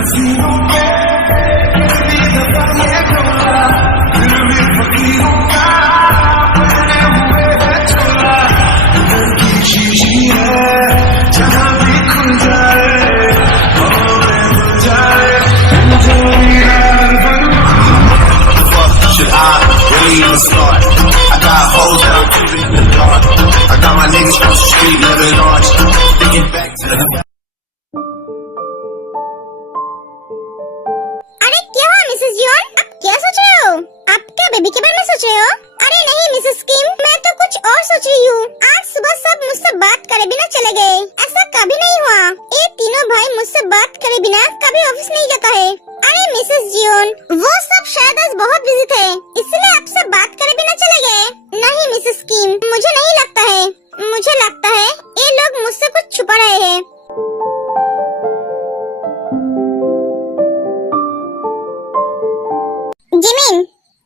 हसीनों पे इतनी दफा ये बोला, फिर भी फकीरों का पहने हुए है चोला। दिल की शीशी है जहाँ भी खुल जाए, हमें मिल जाए, जो यार बन। Should I really even start? I got hoes that I'm keeping in the dark. I got my niggas from the street living large. Thinking back to the. अरे क्या हुआ मिसेस जॉन? आप क्या सोच रहे हो? आप क्या बेबी के बारे में सोच रहे हो? अरे नहीं मिसेस किम, मैं तो कुछ और सोच रही हूँ। आज सुबह सब मुझसे बात करे बिना चले गए। ऐसा कभी नहीं हुआ। ये तीनों भाई मुझसे बात करे बिना कभी ऑफिस नहीं जाता है। अरे मिसेस जॉन, वो सब शायद आज बहुत बिजी थे, इसलिए आपसे बात करे बिना चले गए। नहीं मिसेस किम, मुझे नहीं लगता है। मुझे लगता है ये लोग मुझसे कुछ छुपा रहे हैं। जिमिन,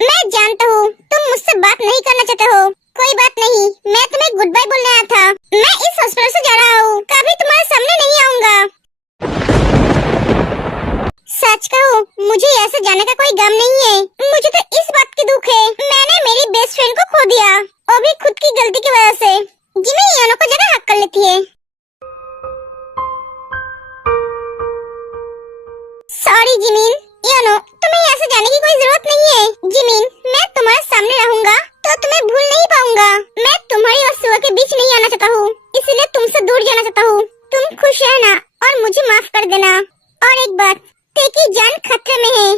मैं जानता हूँ तुम मुझसे बात नहीं करना चाहते हो। कोई बात नहीं, मैं तुम्हें गुड बाय बोलने आया था। मैं इस हॉस्पिटल से जा रहा हूँ, कभी तुम्हारे सामने नहीं आऊँगा। सच कहूँ, मुझे ऐसे जाने का कोई गम नहीं है। मुझे तो इस बात की दुख है, मैंने मेरी बेस्ट फ्रेंड को खो दिया, वो भी खुद की गलती की वजह से। जिमिन योनो को जरा हक कर लेती है। Sorry Jimin. योनो, तुम्हें ऐसे जाने की कोई जरूरत नहीं है। जिमिन, मैं तुम्हारे सामने रहूंगा तो तुम्हें भूल नहीं पाऊंगा। मैं तुम्हारी और सुबह के बीच नहीं आना चाहता हूँ, इसलिए तुमसे दूर जाना चाहता हूँ। तुम खुश रहना और मुझे माफ कर देना। और एक बात, तेकी जान खतरे में है।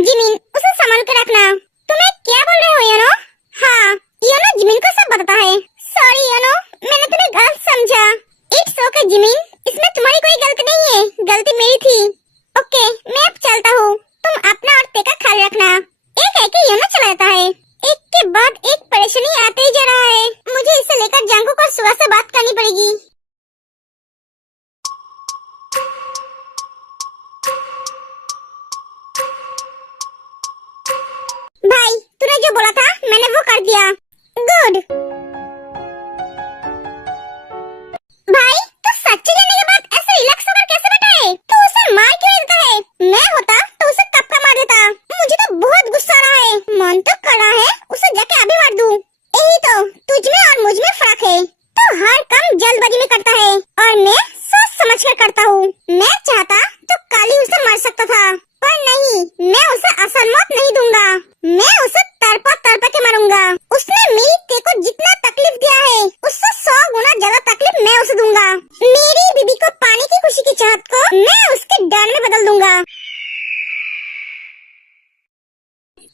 जिमिन, उसे संभाल कर रखना। तुम्हें क्या बोल रहे हो योनो? हाँ, योनो जिमिन को सब बताता है। सॉरी योनो, मैंने तुम्हें गलत समझा। इट्स ओके जिमिन, इसमें तुम्हारी कोई गलती नहीं है, गलती मेरी थी। ओके, मैं अब चलता हूँ। तुम अपना और ते का ख्याल रखना। एक है कि योनो चला जाता है। एक के बाद एक परेशानी आते ही जा रहा है। मुझे इसे लेकर जंगकुक और सुगा से बात करनी पड़ेगी। भाई, तूने जो बोला था मैंने वो कर दिया। गुड। भाई, तो सच्ची जानने के बाद ऐसे रिलैक्स होकर कैसे बैठा है? तो उसे मार क्यों देता है? मैं होता तो उसे कब का मार देता। मुझे तो बहुत गुस्सा आ रहा है। मन तो कड़ा है, उसे जाके अभी मार दूं। यही तो तुझ में और मुझ में फर्क है। तो हर काम जल्दबाजी में करता है और मैं सोच समझ कर करता हूँ। मैं चाहता तो कल ही उसे मार सकता था, पर नहीं, मैं उसे आसान मौत नहीं दूंगा। मैं उसे तड़पा तड़पा के मारूंगा। उसने मेरी ते को जितना तकलीफ दिया है, उससे 100 गुना ज्यादा तकलीफ मैं उसे दूंगा। मेरी बीबी को पाने की खुशी की चाहत को मैं उसके डर में बदल दूंगा।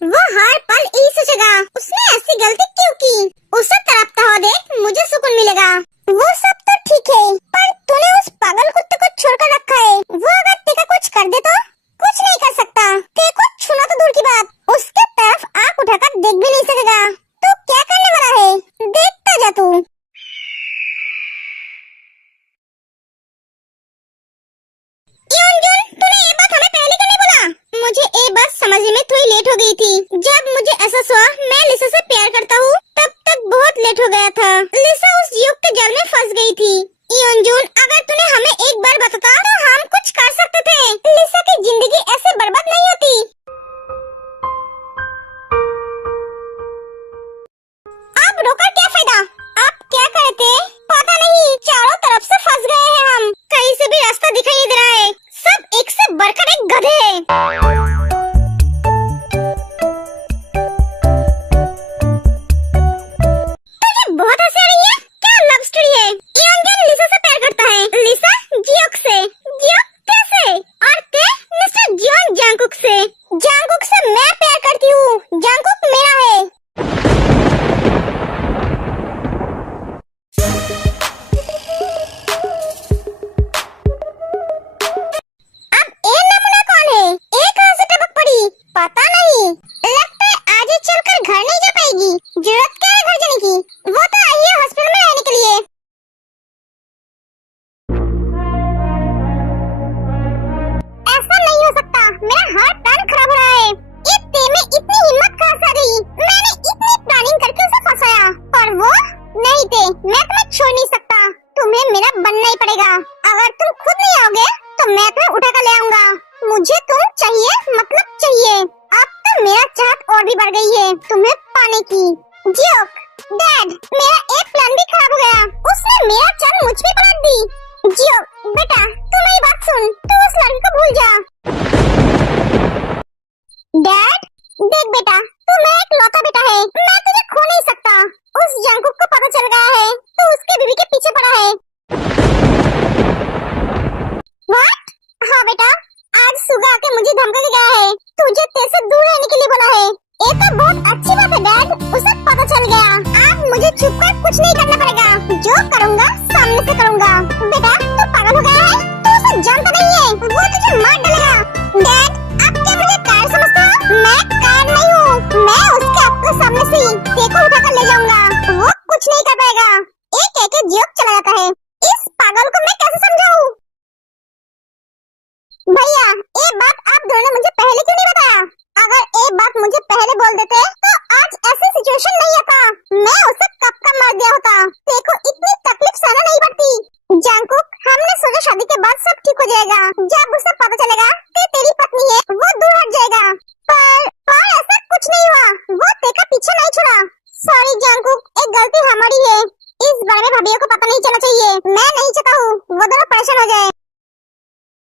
वो हर पल यही सोचेगा, उसने ऐसी गलती क्यों की। उसे तड़पता हुआ देख मुझे सुकून मिलेगा। वो सब तो ठीक है, पर तूने उस पागल कुत्ते को छोड़कर रखा है। वो अगर तेरा कुछ कर दे तो? कुछ नहीं कर सकता। तेरे को छूना तो दूर की बात, उसके तरफ आंख उठाकर देख भी नहीं सकेगा। तो क्या करने वाला है, देखता जा तू। तूने ये बात हमें पहले क्यों नहीं बोला? मुझे ये बात समझने में थोड़ी लेट हो गई थी। जब मुझे एहसास हुआ मैं लिसा से प्यार करता हूँ, तब तक बहुत लेट हो गया था। लिसा उस युग के जाल में फंस गई थी। योनजून, अगर तूने हमें एक बार बताता तो हम कुछ कर सकते थे। लिसा की जिंदगी ऐसे बर्बाद नहीं होती। अब रोकर क्या फायदा? आप क्या करते पता नहीं, चारों तरफ से फंस गए हैं हम। कहीं से भी रास्ता दिखाई नहीं दे रहा है। सब एक से बढ़कर एक गधे हैं। बहुत हंसी आ रही है। क्या लव स्टोरी है? योनजून लिसा से प्यार करता है, लिसा जियोक से, जियोक ते से, और ते मिस्टर जियोन जंगकुक से। जंगकुक से मैं प्यार करती हूँ, जंगकुक मेरा है। अब ये नमूना कौन है? ये कहाँ से टपक पड़ी? पता नहीं, लगता है आज ही चलकर घर नहीं जा पाएगी। जरूरत क्या है घर जाने की? वो तो आई है हॉस्पिटल में रहने के लिए। ऐसा नहीं हो सकता, मेरा हार्ट प्लान खराब हो रहा है। ये ते में इतनी हिम्मत कहाँ से आ गई? मैंने इतनी प्लानिंग करके उसे फंसाया, और वो नहीं थे। मैं तुम्हें छोड़ नहीं सकता। तुम्हें तुम्हें मेरा बनना ही पड़ेगा। अगर तुम खुद नहीं आओगे तो मैं तुम्हें उठा कर ले आऊंगा। मुझे तुम चाहिए मतलब चाहिए। अब तो मेरा चाहत और भी बढ़ गई है तुम्हें पाने की। जियोक, डैड, मेरा एक प्लान भी खराब हो गया। उसने मेरा चाल मुझ पे पलट दी। जियोक बेटा, तू मेरी बात सुन, तू उस लड़की को भूल जा। डैड देख बेटा, तू मेरा एक लौता बेटा है, मैं तुझे खो नहीं सकता। उस जंकुक को पता चल गया है तू उसके बीवी के पीछे पड़ा है। व्हाट? हाँ बेटा, आज सुबह आके मुझे धमका के गया है, तुझे तेरे से दूर रहने के लिए बोला है। ये तो बहुत अच्छी बात है डैड, उसे पता चल गया। अब मुझे चुप कर कुछ नहीं करना पड़ेगा, जो करूँगा सामने से करूँगा। बेटा तू पागल हो गया है, तू उसे जानता नहीं है, वो तुझे मार डालेगा। डैड अब क्या मुझे कायर समझता हो? मैं कायर नहीं हूँ, मैं उसके आपके सामने से ही देखो उठा कर ले जाऊंगा, वो कुछ नहीं कर पाएगा। एक एक जियोक चला जाता है। इस पागल को मैं कैसे समझाऊं? भैया ये बात आप दोनों ने मुझे पहले क्यों नहीं बताया? अगर ये बात मुझे पहले बोल देते तो आज ऐसी सिचुएशन नहीं आता, मैं उसे कब का मार दिया होता। देखो इतनी तकलीफ सहना नहीं पड़ती। जंकुक, हमने सोचा शादी के बाद सब ठीक हो जाएगा, जब उसे पता चलेगा कि तेरी पत्नी है वो दूर हट जाएगा। पर ऐसा कुछ नहीं हुआ, वो तेरा पीछे नहीं छोड़ा। सॉरी जंकुक, एक गलती हमारी है, इस बारे में भाभियों को पता नहीं चलना चाहिए। मैं नहीं चाहता हूँ वो दोनों परेशान हो जाए।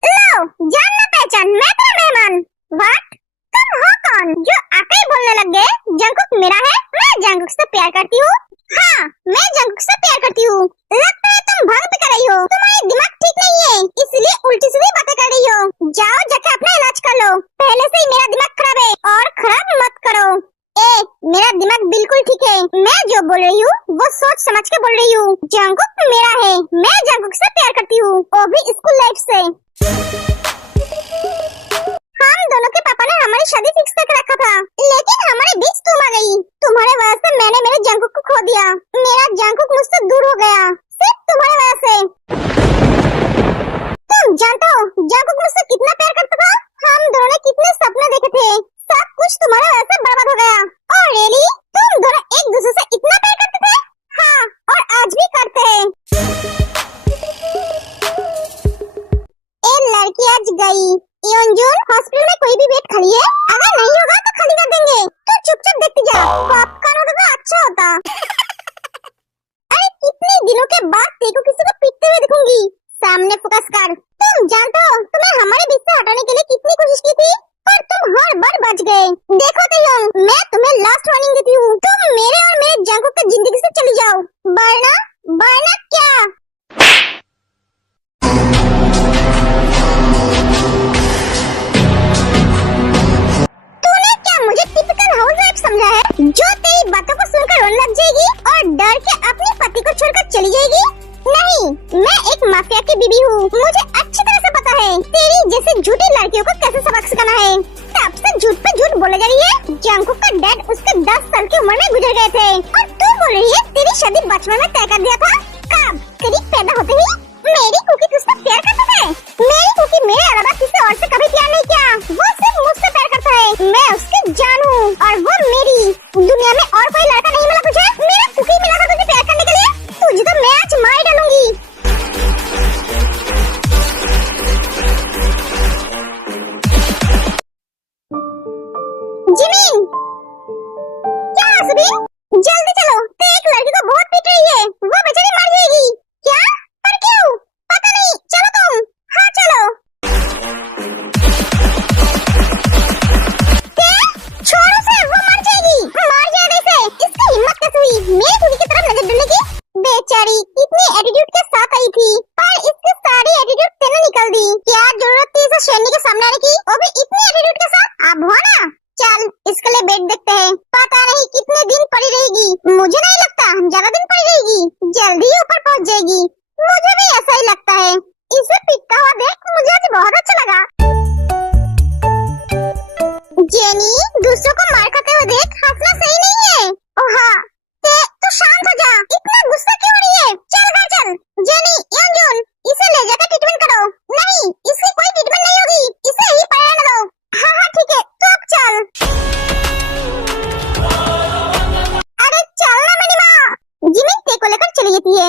लो जान ना पहचान, मैं तेरा मेहमान। व्हाट? तुम हो कौन जो आते ही बोलने लग गए जंकुक मेरा है, मैं जंकुक से प्यार करती हूँ। हाँ मैं जंकुक से प्यार करती हूँ। लगता है तुम भांग पे कर रही हो, तुम्हारी दिमाग ठीक नहीं है, इसलिए उल्टी सीधी बातें कर रही हो। जाओ जाके अपना इलाज कर लो, पहले से ही मेरा दिमाग खराब है और खराब मत करो। मेरा दिमाग बिल्कुल ठीक है, मैं जो बोल रही हूँ वो सोच समझ के बोल रही हूँ। जंकुक मेरा है, मैं जंकुक से प्यार करती हूँ, वो भी स्कूल लाइफ से। हम दोनों के पापा ने हमारी शादी फिक्स करके रखा था, लेकिन हमारे बीच तुम आ गई। तुम्हारे वजह से मैंने मेरे जंकुक को खो दिया, मेरा जंकुक मुझसे दूर हो गया, सिर्फ तुम्हारे वजह से। तुम जानते हो जंकुक मुझसे कितना प्यार करता था, हम दोनों ने कितने सपने देखे थे, सब कुछ तुम्हारे वजह से बर्बाद हो गया। और रियली तुम दोनों एक दूसरे से इतना प्यार करते थे? हाँ और आज भी करते हैं। ये लड़की आज गई। योंजुन, हॉस्पिटल में कोई भी बेड खाली है? अगर नहीं होगा तो खाली कर देंगे, तो चुपचाप देखती जा। पॉपकॉर्न होता तो अच्छा होता। अरे कितने दिनों के बाद तेरे को किसी को पीटते हुए दिखूंगी, सामने फोकस कर। तुम जानते हो तुम्हें हमारे बीच से हटाने के लिए कितनी कोशिश की थी, पर तुम हर बार बच गए। देखो तयंग, मैं तुम्हें लास्ट वार्निंग देती हूँ, तुम मेरे और मेरे जंकुक की जिंदगी से चली जाओ, वरना क्या? मुझे टिपिकल हाउसवाइफ समझा है, जो तेरी बातों को सुनकर रोने लग जाएगी और डर के अपने पति को छोड़कर चली जाएगी? नहीं, मैं एक माफिया की बीबी हूँ, मुझे अच्छी तरह से पता है तेरी जैसे झूठी लड़कियों को कैसे सबक सिखाना है। तब से झूठ पे झूठ बोले जा रही है। जंकुक का डैड उसके 10 साल की उम्र में गुजर गए थे और तू बोल रही है तेरी शादी बचपन में तय कर दिया था। कब? तेरी पैदा होते ही? मेरी कुकी तुझसे प्यार करता है? मेरी कुकी मेरे अलावा किसी और से कभी प्यार नहीं किया, वो सिर्फ मुझसे प्यार करता है। मैं उसकी जान हूँ और वो मेरी। दुनिया में और कोई लड़का नहीं मिला तुझे, मेरा कुकी मिला था तुझे प्यार करने के लिए। तुझे तो मैं आज मार डालूंगी। जिमिन, क्या सुबी? जल्दी चलो, तो एक लड़की को बहुत पीट रही है, वो बेचारी मर जाएगी। क्या? पर क्यों? पता नहीं, चलो तुम। हाँ चलो। छोड़ो से, वो मर जाएगी। मर जाए वैसे, इसकी हिम्मत कैसे हुई मेरी कुड़ी की तरफ नजर डालने की? बेचारी इतनी एटीट्यूड के साथ आई थी, पर इसकी सारी एटीट्यूड तेने निकल दी। क्या जरूरत थी इसे शेरनी के सामने आने की, वो भी इतनी एटीट्यूड के साथ? अब हो ना, चल इसके लिए बेड देखते हैं, पता नहीं कितने दिन पड़ी रहेगी। मुझे नहीं लगता ज्यादा दिन पड़ी रहेगी, जल्दी ऊपर पहुंच जाएगी। मुझे भी ऐसा ही लगता है। इसे पिटता हुआ देख मुझे आज बहुत अच्छा लगा। जेनी, दूसरों को मार खाते हुए देख हंसना सही नहीं है। ओह हाँ, तू शांत हो जा, इतना गुस्सा क्यों हो रही है? चल घर चल। जेनी, योंजुन, इसे ले जाकर ट्रीटमेंट करो। नहीं, इसकी कोई ट्रीटमेंट नहीं होगी, इसे ही पड़ने दो। हाँ हाँ ठीक है, तू अब चल। अरे चल ना मेरी माँ। जिमिन तेरे को लेकर चली जाती है।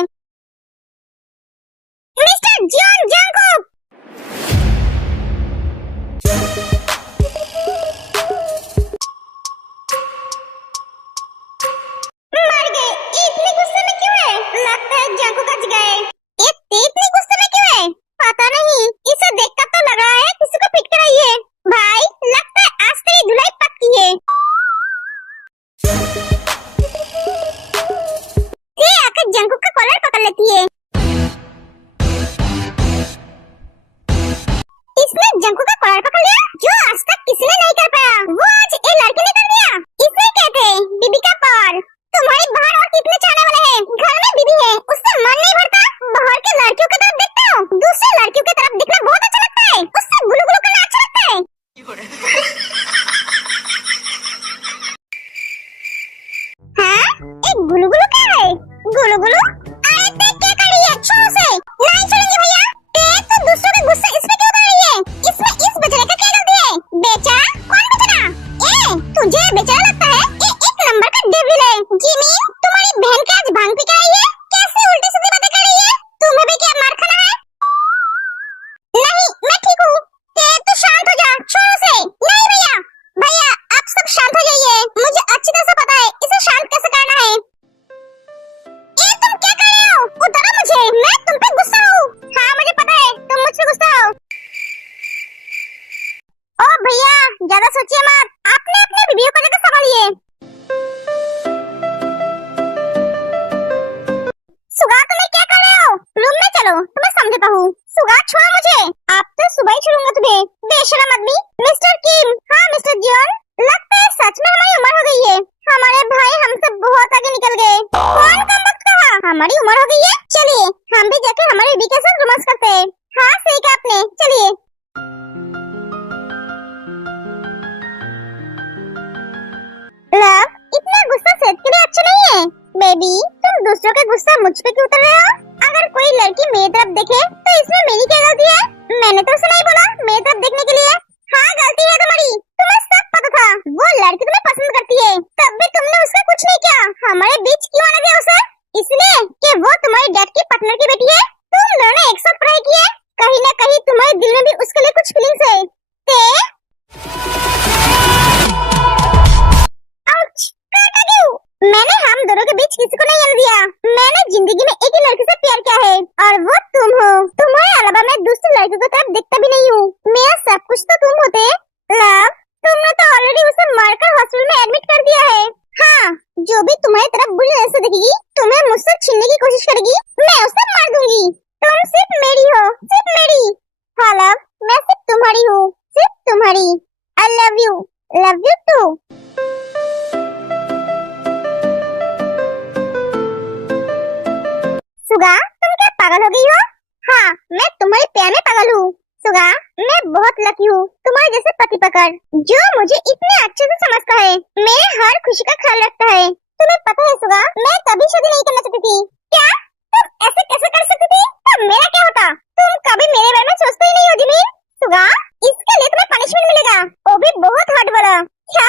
जंकुक का कॉलर पकड़ लेती है। इसने जंकुक का कॉलर पकड़ लिया, जो आज तक किसी ने नहीं कर पाया, वो आज एक लड़के ने कर दिया। इसे कहते हैं बीबी का पावर। तुम्हारी बाहर और कितने चाहने वाले हैं, घर में बीबी है, उससे मन नहीं भरता। बाहर के लड़कियों की तरफ देखता हूँ, दूसरे लड़कियों की तरफ दिखना बहुत अच्छा लगता है, उससे गुलू गुलू करना अच्छा लगता है। हाँ, एक गुलू गुलू क्या है? गुलू गुलू? अरे ते क्या कर रही है? छोड़ उसे। नहीं छोड़ेंगे भैया। ते तो दूसरों का गुस्सा इसमें क्यों उतार रही है? इसमें इस बेचारे का क्या गलती है? बेचारा? कौन बेचारा? ए, तुझे बेचारा लगता है? ये एक नंबर का डेविल है। जिमी, तुम्हारी बहन का आज भांग पी के आई है? कैसे उल्टी सीधी बातें कर रही है? तुम्हें भी क्या मार खाना है? नहीं, मैं ठीक हूँ। ते तू शांत हो जा, छोड़ उसे। नहीं भैया, भैया आप सब शांत हो जाइए, मुझे अच्छी तरह से पता है इसे शांत कैसे करना है। ये तुम क्या कर रहे हो? उतारो मुझे, मैं तुम पे गुस्सा हूँ। हाँ मुझे पता है तुम मुझसे गुस्सा हो। ओ भैया ज्यादा सोचिए मत, आपने अपने बीवियों को लेकर संभालिए। सुगा तुम्हें क्या कर रहे हो? रूम में चलो, तुम्हें समझाता हूँ। सुगा छोड़ो मुझे, आप तो सुबह ही छोड़ूंगा तुम्हें, बेशरम आदमी। मिस्टर किम। हाँ मिस्टर जॉन, लगता है सच में हमारी उम्र हो गई है। हमारे भाई हमसे बहुत आगे निकल गए। कौन कम वक्त कहा? हमारी उम्र हो गई है, चलिए हम भी जाके हमारे बीवी के साथ रोमांस करते हैं। हाँ सही कहा आपने, चलिए। लव, इतना गुस्सा सेहत के लिए अच्छा नहीं है। बेबी, तुम दूसरों का गुस्सा मुझ पे क्यों उतर रहे हो? अगर कोई लड़की मेरी तरफ देखे तो इसमें मेरी क्या गलती है? मैंने तो उसे नहीं बोला मेरी तरफ देखने के लिए। हाँ गलती है तुम्हारी, तुम्हें सब पता था वो लड़की तुम्हें पसंद करती है, तब भी तुमने उसका कुछ नहीं किया। हमारे बीच क्यों आना गया उसे? इसलिए कि वो तुम्हारे डैड की पार्टनर की बेटी है। तुम दोनों एक साथ पढ़ाई की है, कहीं न कहीं तुम्हारे दिल में भी उसके लिए कुछ फीलिंग्स है। मैंने हम दोनों के बीच किसी को नहीं आने दिया। मैंने जिंदगी में एक ही लड़की से प्यार किया है और वो तुम हो। तुम्हारे अलावा मैं दूसरी लड़की को तरफ देखता भी नहीं हूँ। मेरा सब कुछ तो तुम होते। लव, तुमने तो ऑलरेडी उसे मारकर हॉस्पिटल में एडमिट कर दिया है। हाँ, जो भी तुम्हारी तरफ बुरी नजर से देखेगी, तुम्हें मुझसे छीनने की कोशिश करेगी, मैं उसे मार दूंगी। तुम सिर्फ मेरी हो, सिर्फ मेरी। हाँ लव, मैं सिर्फ तुम्हारी हूँ, सिर्फ तुम्हारी। I love you too. Suga, तुम क्या पागल हो गई हो? हाँ, मैं तुम्हारे प्यार में पागल हूँ। सुगा, मैं बहुत लकी हूँ तुम्हारे जैसे पति पकड़, जो मुझे इतने अच्छे से समझता है, मेरे हर खुशी का ख्याल रखता है। तुम्हें पता है सुगा, मैं कभी शादी नहीं करना चाहती थी। क्या? तुम ऐसे कैसे कर सकती थी? तब मेरा क्या होता? तुम कभी मेरे बारे में सोचते ही नहीं हो जिमी। सुगा, इसके लिए तुम्हें पनिशमेंट मिलेगा, वो भी बहुत हार्ड वाला। क्या?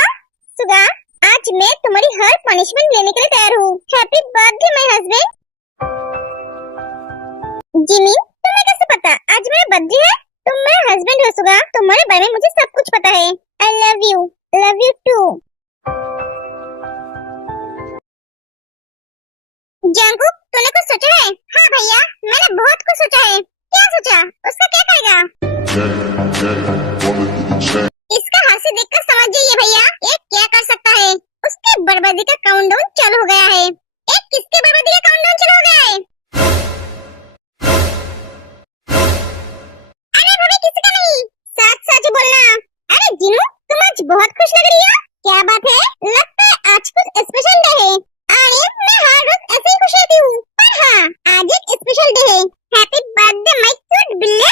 सुगा, आज मैं तुम्हारी हर पनिशमेंट लेने के लिए तैयार हूँ। Happy birthday my husband. Jimmy, तुम्हें कैसे पता आज मेरा बर्थडे है? तुम मेरा हस्बैंड हो सुगा, तुम्हारे बारे में मुझे सब कुछ पता है। I love you too. Jungkook, तूने कुछ सोचा है? हाँ भैया, मैंने बहुत कुछ सोचा है। क्या सोचा? उसका क्या करेगा? इसका हास्य देखकर समझ जाइए भैया, ये क्या कर सकता है। उसके बर्बादी का काउंटडाउन चालू हो गया है। एक किसके बर्बादी का काउंटडाउन चालू हो गया है? सच बोलना। अरे जिनू, तुम आज बहुत खुश लग रही हो। क्या बात है? लगता है आज कुछ स्पेशल डे है। अरे मैं हर रोज ऐसे ही खुश रहती हूँ, पर हाँ आज एक स्पेशल डे है। हैप्पी बर्थडे माय क्यूट बिल्ले।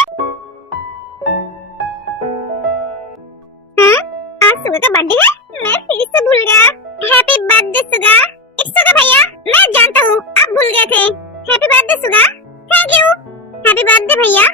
हाँ, आज सुगा का बर्थडे है, मैं फिर से भूल गया। Happy birthday Suga. It's okay भैया, मैं जानता हूँ आप भूल गए थे। Happy birthday Suga. Thank you. Happy birthday भैया।